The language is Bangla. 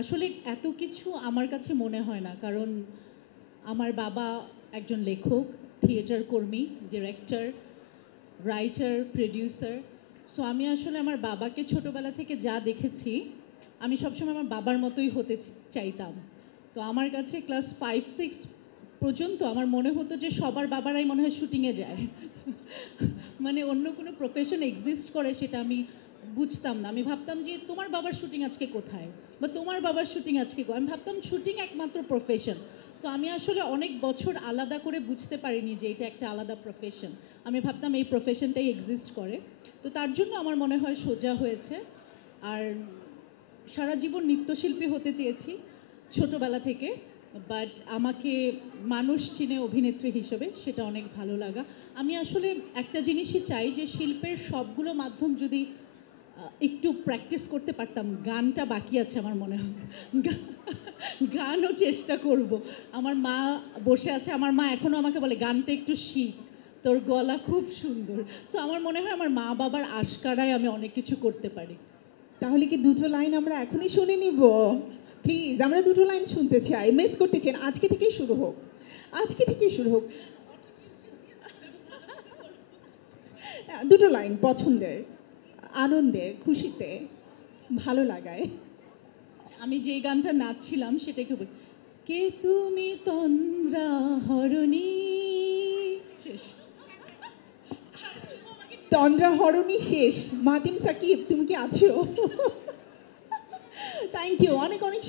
আসলে এত কিছু আমার কাছে মনে হয় না, কারণ আমার বাবা একজন লেখক, থিয়েটার কর্মী, ডিরেক্টর, রাইটার, প্রোডিউসার। সো আমি আসলে আমার বাবাকে ছোটবেলা থেকে যা দেখেছি, আমি সবসময় আমার বাবার মতোই হতে চাইতাম। তো আমার কাছে ক্লাস 5-6 পর্যন্ত আমার মনে হতো যে সবার বাবারাই মনে হয় শুটিংয়ে যায়। মানে অন্য কোনো প্রফেশন এক্সিস্ট করে সেটা আমি বুঝতাম না। আমি ভাবতাম যে তোমার বাবার শুটিং আজকে কোথায়, বা তোমার বাবার শুটিং আজকে আমি ভাবতাম শুটিং একমাত্র প্রফেশন। সো আমি আসলে অনেক বছর আলাদা করে বুঝতে পারিনি যে এটা একটা আলাদা প্রফেশন। আমি ভাবতাম এই প্রফেশনটাই এক্সিস্ট করে। তো তার জন্য আমার মনে হয় সোজা হয়েছে। আর সারা জীবন নৃত্যশিল্পী হতে চেয়েছি ছোটবেলা থেকে, বাট আমাকে মানুষ চিনে অভিনেত্রী হিসেবে, সেটা অনেক ভালো লাগা। আমি আসলে একটা জিনিসই চাই, যে শিল্পের সবগুলো মাধ্যম যদি একটু প্র্যাকটিস করতে পারতাম। গানটা বাকি আছে আমার মনে হয়, গানও চেষ্টা করব। আমার মা বসে আছে, আমার মা এখনও আমাকে বলে গানটা একটু শিখ, তোর গলা খুব সুন্দর। সো আমার মনে হয় আমার মা বাবার আশকারায় আমি অনেক কিছু করতে পারি। তাহলে কি দুটো লাইন আমরা এখনই শুনে নিব? প্লিজ, আমরা দুটো লাইন শুনতে চাই, মিস করতে চাই। আজকে থেকেই শুরু হোক, আজকে থেকেই শুরু হোক। দুটো লাইন পছন্দের, আনন্দের, খুশিতে, ভালো লাগায়। আমি যে গানটা নাচছিলাম সেটা একটু কে তুমি তন্দ্রা হরণী, শেষ। তন্দ্রা হরণী শেষ। মাতিম সাকিব, তুমি কি আছো? থ্যাংক ইউ, অনেক অনেক